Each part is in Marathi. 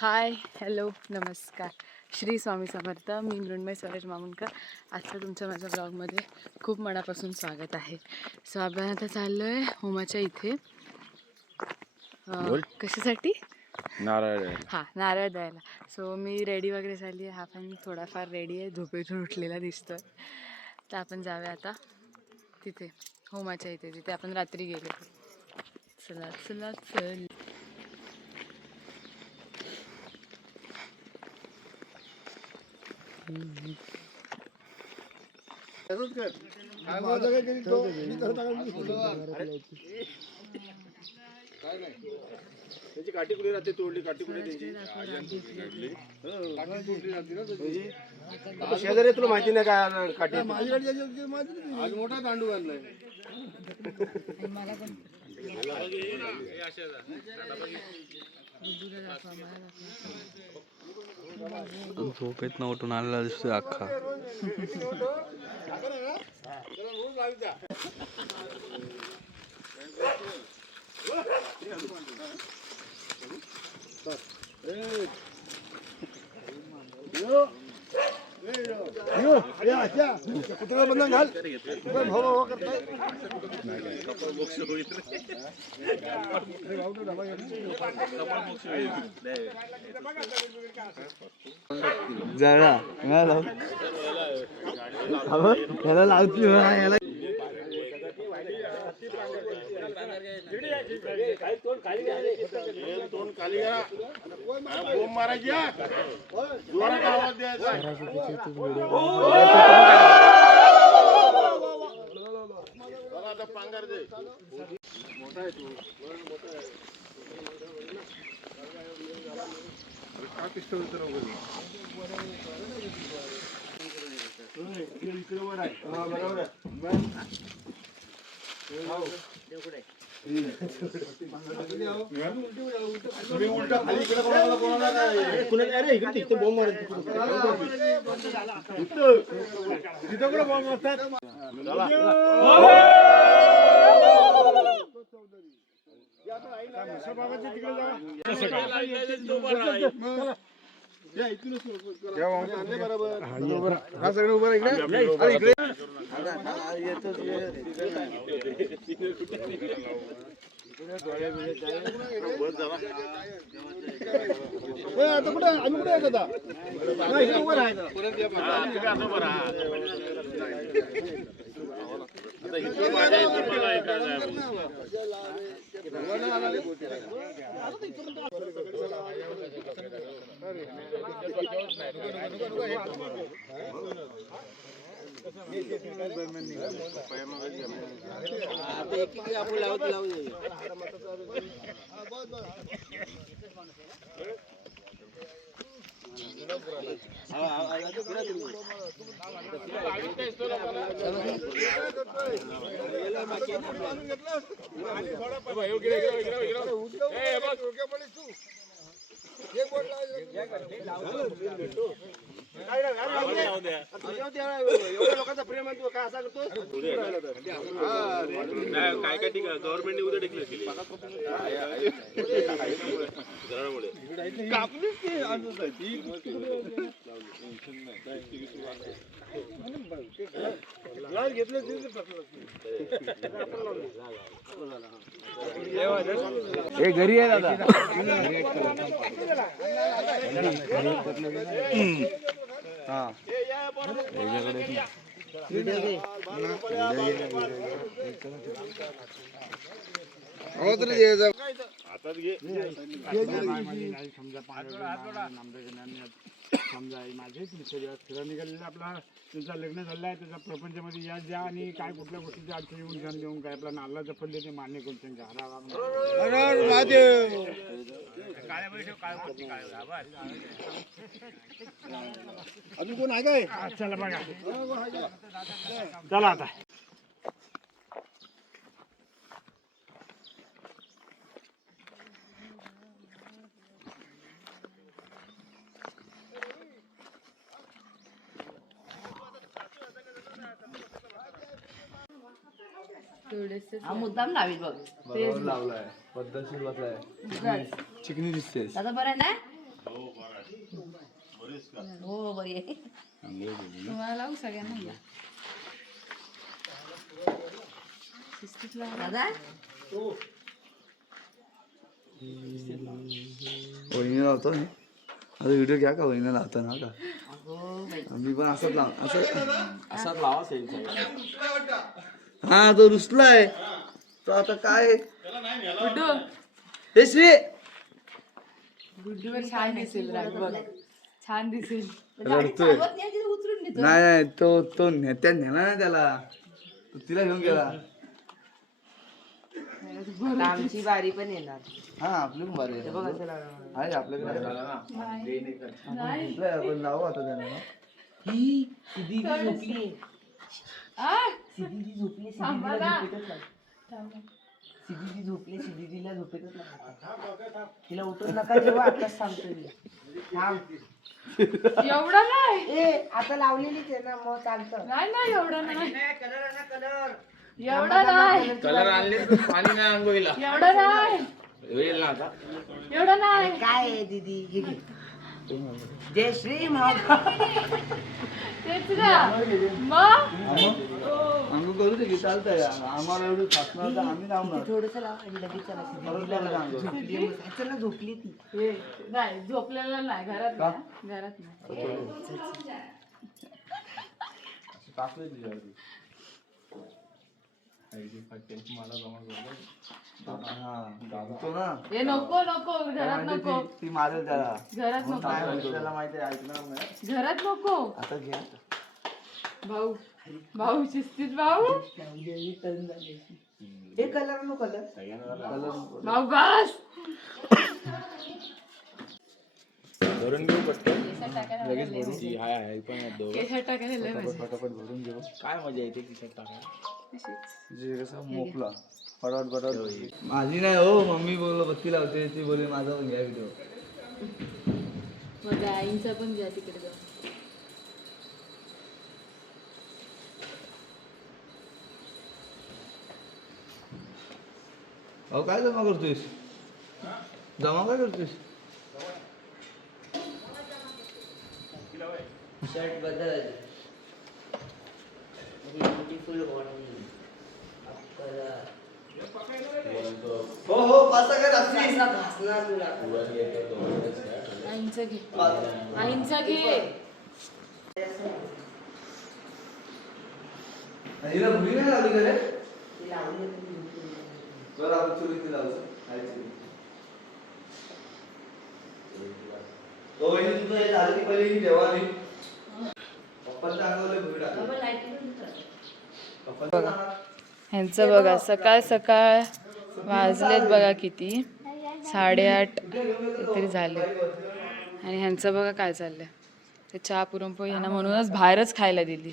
हाय, हॅलो, नमस्कार. श्री स्वामी समर्थ. मी मृण्मय स्वराज मामुनकर. आजचं तुमच्या माझ्या ब्लॉगमध्ये खूप मनापासून स्वागत आहे. सो आपण आता चाललो आहे होमाच्या इथे. कशासाठी? नारळ. हां, नारळ द्यायला. सो मी रेडी वगैरे झाली आहे. हा पण थोडाफार रेडी आहे, झोपेतून उठलेला दिसतोय. तर आपण जाऊया आता तिथे होमाच्या इथे, जिथे आपण रात्री गेलो. चला चला चल. त्याची काठी कुठे राहते? तोडली काठी कुठे त्याची? शेजारी तुला माहिती नाही काय काठी? आज मोठा दांडू आणलाय. झोपेत न उठून आलेला दिसतोय अख्खा. कुत्र्याला बंधन घाल. याला लावती याला तोंड खाली घ्या. बोंब मारायची. जोरात आवाज द्यायचा. आता पांघर दे. मोठा आहे तू. का पिस्तूल उतरव? इकडे वर आहे. हा, बरोबर आहे. तुम्ही उलटा खाली इकडे कोणाला अरे इकडे तिथे बॉम्ब मारत तिथे कुठे बॉम्ब मारतात? आता कुठे आम्ही कुठे येत लोकांचा प्रेम आहे. काय असा करतो काय काय ठीक आहे. गव्हर्नमेंटने उद्या डिक्लेअर केली. हे घरी आहे दादा. हा समजा माझे फिरा निघालेला आपला तुमचा लग्न झालं आहे. त्याच्या प्रपंचामध्ये या द्या आणि काय कुठल्या गोष्टीची अडचण येऊन जाण देऊन काय आपला नाल्लाचं फल ते मान्य करून त्यांच्या अजून कोण आहे काय? चला बघा. चला आता हा मुद्दाम लावीत बघ. लावलाय पद्धतशीर बसलाय. चिकनी दिसतेस. दादा बरं आहे ना? हो बरी आहे. तुम्हाला लावू सगळ्यांना घ्या. शिस्तीत लावा. दादा वहिनी लावतो मी आता व्हिडिओ घ्या का वहिनी लावताना का हो बाई. मी पण असंच लाव असाच लावा हा तो रुसलाय तो आता काय गुड्डू हे श्री गुड्डूवर छान दिसेल राग बघ. छान दिसेल. गाडी चालवत नाही तिथे उतरून नेतो. नाही नाही तो तो नेत्या नेला ना त्याला तो तिला घेऊन गेला आता आमची बारी पण येणार. हा आपली पण बारी आहे. आहे आपल्याकडे आहे. आपण लावू आता त्यांना ही सिद्धी झोपली. आ? सिद्धी झोपली. थांबा. सिद्धी झोपली. सिद्धीला झोपेतच लागला. तिला उठून नका जेव्हा आताच सांगतो मी. थांब. एवढा नाही. ए आता लावलेलीच आहे ना मग चालतं. नाही नाही एवढा नाही. कलर एवढा नाही. कलर आणले पाणी नाही अंघोळीला एवढा नाही. होईल ना आता. एवढा नाही. काय आहे दीदी हे घे. जय श्री माता. तेच ना मग आम्ही करू दे की चालतंय आम्हाला एवढं फासणार तर आम्ही लावणार थोडस लाव आणि लगेच चला सिद्धीला झोपली. चल ना झोपली ती. हे नाही झोपलेला नाही घरात नाही. घरात नाही. तो ना हे नको नको घरात म्हणजे नको. ती मारेल त्याला घरात नको. काय म्हणतो त्याला माहिती आहे ऐकणार नाही घरात नको. आता घ्या भाऊ भाऊ शिस्तीत भाऊ. हे कलर नो कलर. भाऊ बस. भरून घेऊ पटकन लगेच केसात टाकायला लय मजा. फटाफट भरून घेऊ काय मजा येते किशात टाकायला. जे कसं मोकला फटाफट फटाफट माझी नाही हो मम्मी बोललो बत्ती लावते ती बोलली माझा पण घ्या व्हिडिओ माझ्या आईंचा पण घ्या तिकडे जाऊ. अहो काय जमा करतोयस जमा काय करतोयस शर्ट बदल. Beautiful body. हो हो पासा काय दाखवी घासणार तुला. आईंचा घे. आईंचा घे. हिला भुली नाही लावली का रे ती लावून येते मी झोपून. बरं आपण चुली ती लावू तो वहिनी तुझं हे झालं की पहिले ही जेव्हा मी पप्पाच्या अंगावर भुली टाकली बाबा लाईट पण होतं. पप्पाच्या ह्यांचं बघा सकाळ सकाळ वाजलेत बघा किती 8:30 तरी झाले. आणि ह्यांचं बघा काय चाललंय. ते चहा पुरणपोळी ह्यांना म्हणूनच बाहेरच खायला दिली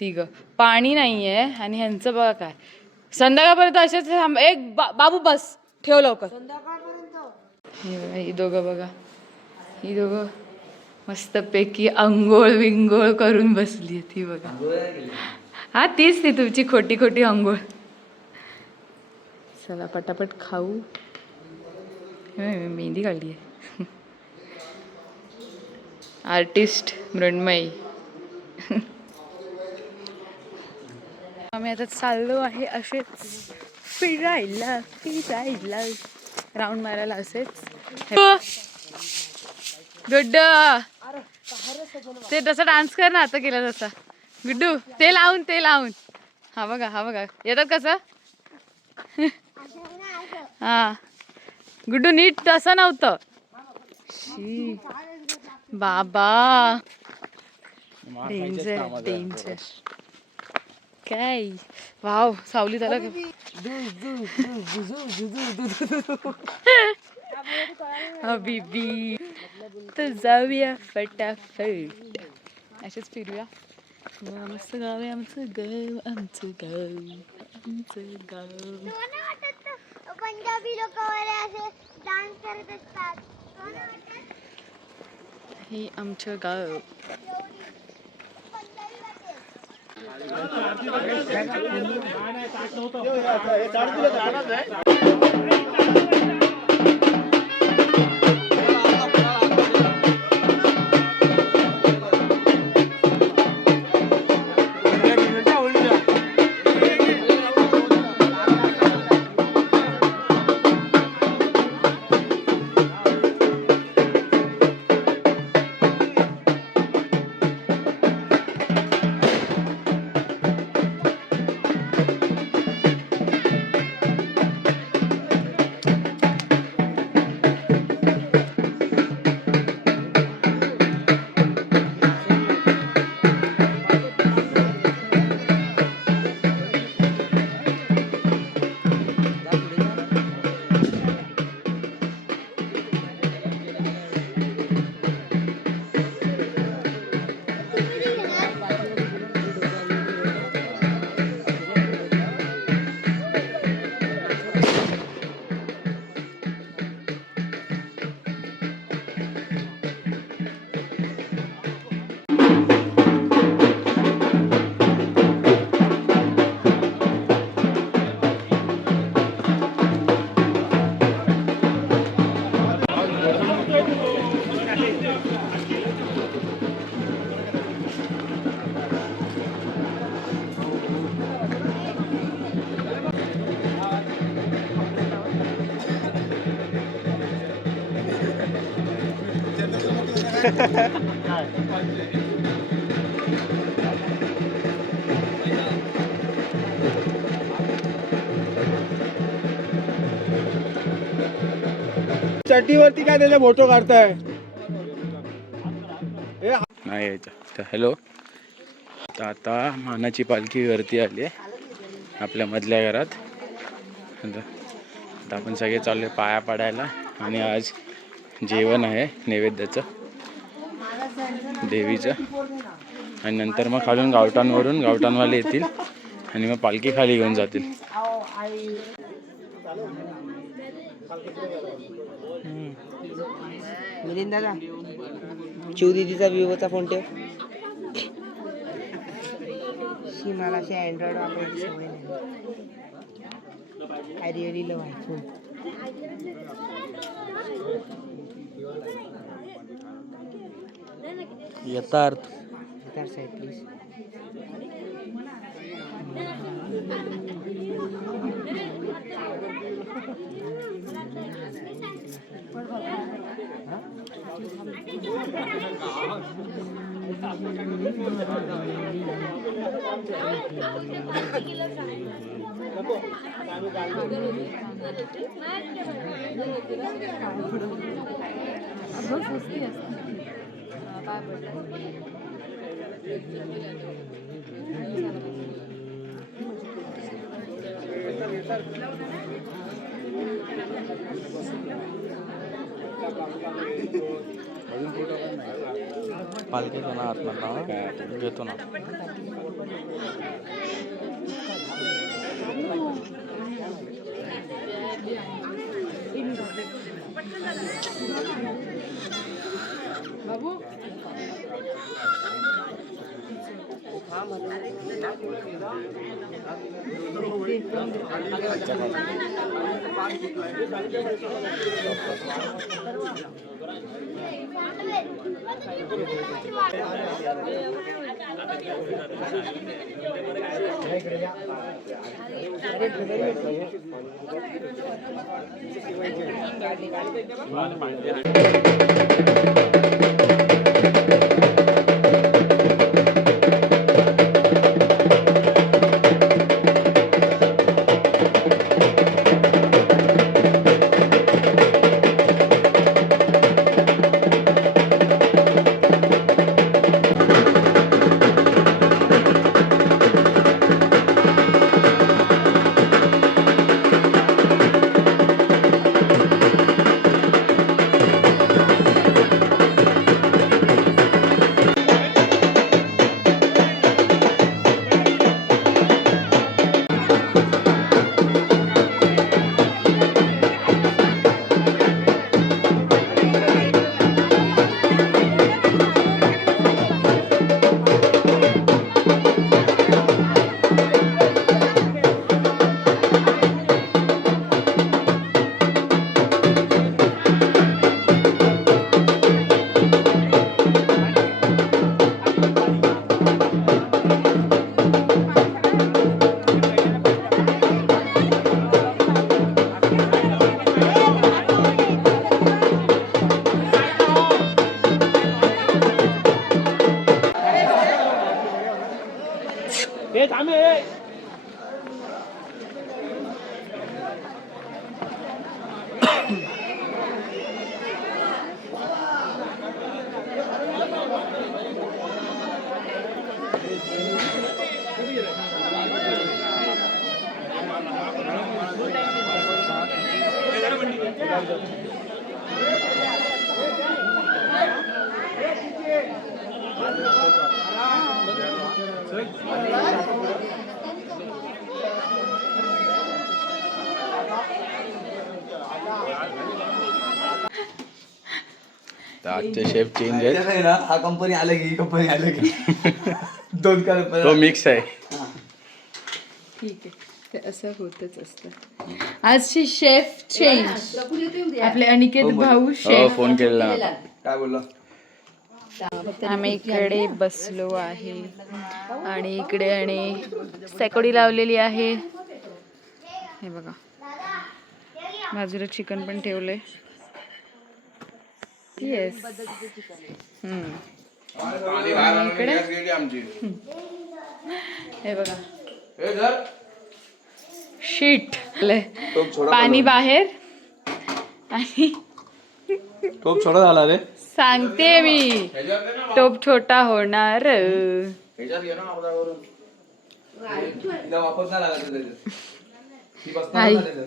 तिघं. पाणी नाही आहे आणि ह्यांचं बघा काय संध्याकाळपर्यंत असेच एक बाबू बस ठेव लवकर. हे बघा ही दोघं बघा ही दोघं मस्तपैकी अंघोळ विंगोळ करून बसली आहे ती बघा. हा तीच ती तुमची खोटी खोटी अंघोळ. चला पटापट खाऊ. मेहंदी काढली आहे आर्टिस्ट मृण्मयी. आम्ही आता चाललो आहे असेच फिरायला फिरायला राऊंड मारायला असेच. गुड्डू ते तसा डान्स कर ना आता केला तसा. गुड्डू ते लावून हा बघा येतात कसं. हा गुड्डू नीट तसं नव्हतं. शी बाबा डेंजर काय वाव सावली त्याला बीबी तर जाऊया फटाफट असेच फिरूया. मस्त गाव आहे आमचं गाव. पंजाबी लोक असे डान्स करत असतात. हे आमचं गाव. चटीवरती काय त्याचा फोटो काढताय? नाही यायचं तर हॅलो. तर आता मानाची पालखी वरती आली आहे आपल्या मधल्या घरात. आता आपण सगळे चालले पाया पडायला आणि आज जेवण आहे नैवेद्याचं देवीचं. आणि नंतर मग खालून गावठाणवरून गावठाणवाले येतील आणि मग पालखी खाली घेऊन जातील. मिलिंद दादा चिव दीदीचा विवोचा फोन ठेव. मला अशी अँड्रॉइड वापरायची सवय नाही. I really love iPhone. यथार्थ साईड प्लीज. पालखीचं ना आतमध्ये घेतो ना. बाबू आजचे शेफ चेंज आहेत. आहे ना, हा कंपनी आलं की ही कंपनी आलं की दोन काय तो मिक्स आहे. ठीक आहे, ते असं होतच असतं. आजची शेफ चेंज आपले अनिकेत भाऊ शेफ. फोन केलेला काय बोलला. आम्ही इकडे बसलो आहे आणि इकडे आणि सॅकोडी लावलेली आहे. हे बघा, बाजूला चिकन पण ठेवलंय. येस हे बघा शीट पाणी बाहेर आणि टोप छोटा झाला रे. सांगते मी टोप छोटा होणार. वापस नाही लागत ही बसणार ना त्याच्यात.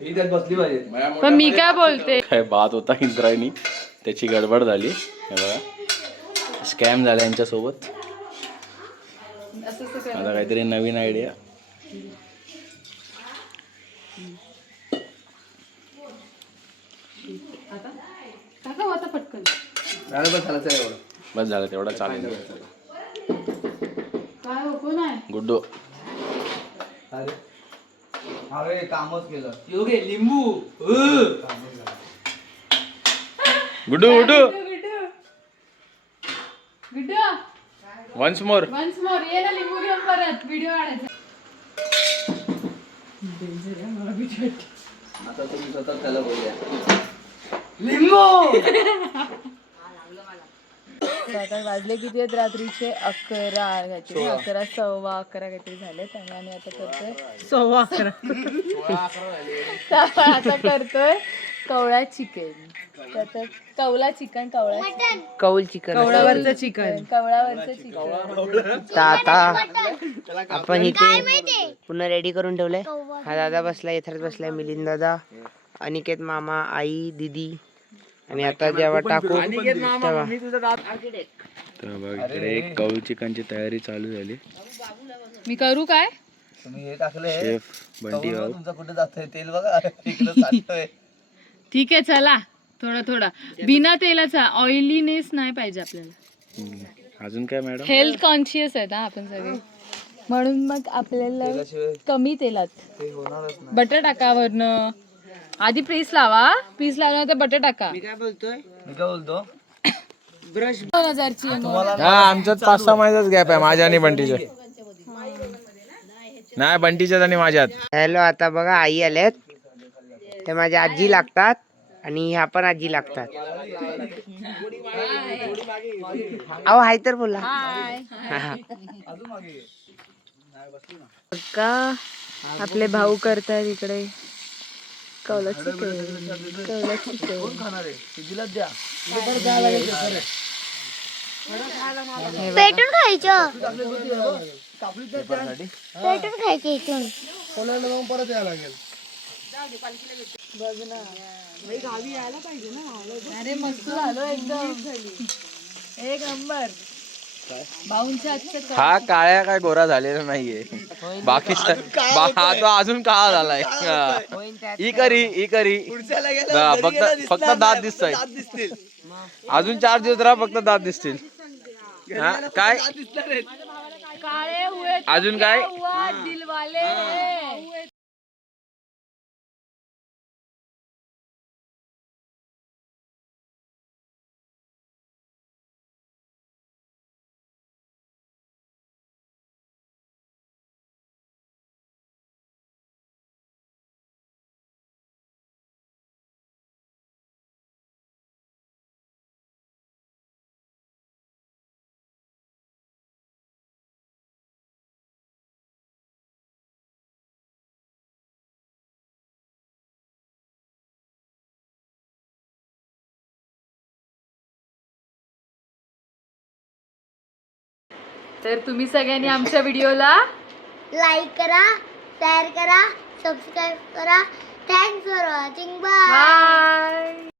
ही त्यात बसली पाहिजे. पण मी काय बोलते काय बात होता इंद्रायणी, त्याची गडबड झाली. हे बघा स्कॅम झाला यांच्यासोबत. आता काहीतरी नवीन आयडिया. पटकन बस झालं तेवढा चालेल. काय हो कोण आहे गुड्डू अरे कामच केलं. योगे लिंबू गुड्डू गुड्डू गुड्डू वन्स मोर. वन्स मोर ये ना लिंबू घेऊन परत व्हिडिओ काढायचा. आता तुम्ही स्वतः त्याला बोलूया. आता वाजले किती आहेत रात्रीचे 11 काहीतरी 11 सव्वा 11 काहीतरी झालेत आणि आम्ही आता करतोय 11:15 आता करतोय कवळा चिकन. कवला चिकन कौल चिकन कवळावरचं चिकन तर आता आपण इथे पुन्हा रेडी करून ठेवलंय. हा दादा बसलाय, इथेच बसलाय मिलिंद दादा, अनिकेत मामा, आई, दीदी. आणि आता जेव्हा टाकू तेव्हा तर बघ इकडे कौल चिकनची तयारी चालू झाली. मी करू काय तुम्ही हे टाकले शेफ बंटी भाऊ. तुमचं कुठे जातंय तेल बघा इकडं साठतंय. ठीक आहे चला थोडा बिना तेलाचा ऑइलीनेस नाही पाहिजे आपल्याला. अजून काय मॅडम? हेल्थ कॉन्शियस आहेत आपण सगळे म्हणून मग आपल्याला कमी तेलात ते होणारच नाही. बटर टाका वरनं. आधी पीस लावल्यानंतर बटर टाका. मी काय बोलतोय मी काय बोलतो 2000ची आहे मग. हा आमच्यात 5-6 महिन्याचाच गॅप आहे माझ्या आणि बंटीच्या. नाही बंटीच्यात आणि माझ्यात. हॅलो आता बघा आई आल्यात. ते माझ्या आजी लागतात आणि ह्या पण आजी लागतात. अहो हाय तर बोला. का आपले भाऊ करतायत इकडे कवला चिकन. पेटून खायचं पेटून खायचं इथून. अरे मस्त झालो एकदम एक नंबर. भाऊंच्या हातचं हा काळ्या काय गोरा झालेला नाहीये. बाकी हा तो अजून काळा झालाय. ही करी फक्त दात दिसताय. अजून 4 दिवस राहा फक्त दात दिसतील. काय काळे हुए अजून काय हुआ दिलवाले. तर तुम्ही सगळ्यांनी आमच्या व्हिडिओला लाईक करा, शेअर करा, सबस्क्राईब करा. Thanks for watching. Bye. Bye.